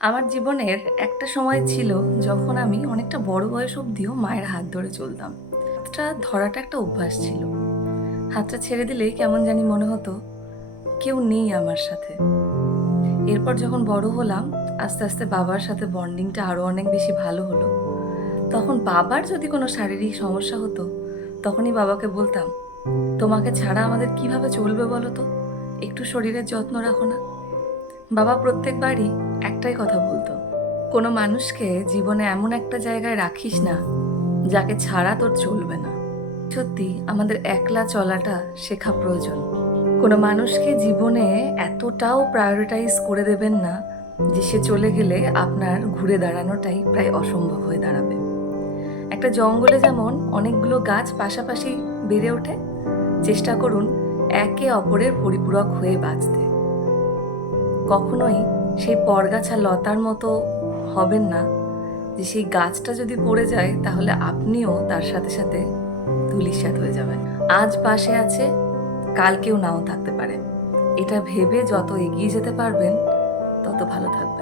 আমার জীবনের একটা সময় ছিল যখন আমি অনেকটা বড় বয়স অবধিও মায়ের হাত ধরে চলতাম। হাতটা ধরাটা একটা অভ্যাস ছিল। হাতটা ছেড়ে দিলেই কেমন জানি মনে হতো কেউ নেই আমার সাথে। এরপর যখন বড় হলাম, আস্তে আস্তে বাবার সাথে বন্ডিংটা আরো অনেক বেশি ভালো হলো। তখন বাবার যদি কোনো শারীরিক সমস্যা হতো, তখনই বাবাকে বলতাম, তোমাকে ছাড়া আমাদের কিভাবে চলবে বলো তো, একটু শরীরের যত্ন রাখো না। বাবা প্রত্যেকবারই একটাই কথা বলতো, কোনো মানুষকে জীবনে এমন একটা জায়গায় রাখিস না যাকে ছাড়া তোর চলবে না। সত্যি আমাদের একলা চলাটা শেখা প্রয়োজন। কোনো মানুষকে জীবনে এতটাও প্রায়োরিটাইজ করে দেবেন না যে সে চলে গেলে আপনার ঘুরে দাঁড়ানোটাই প্রায় অসম্ভব হয়ে দাঁড়াবে। একটা জঙ্গলে যেমন অনেকগুলো গাছ পাশাপাশি বেড়ে ওঠে, চেষ্টা করুন একে অপরের পরিপূরক হয়ে বাঁচতে। কখনোই সেই পরগাছা লতার মতো হবেন না যে সেই গাছটা যদি পড়ে যায় তাহলে আপনিও তার সাথে সাথে ধূলিসাৎ হয়ে যাবেন। আজ পাশে আছে, কাল কেউ নাও থাকতে পারে। এটা ভেবে যত এগিয়ে যেতে পারবেন তত ভালো থাকবেন।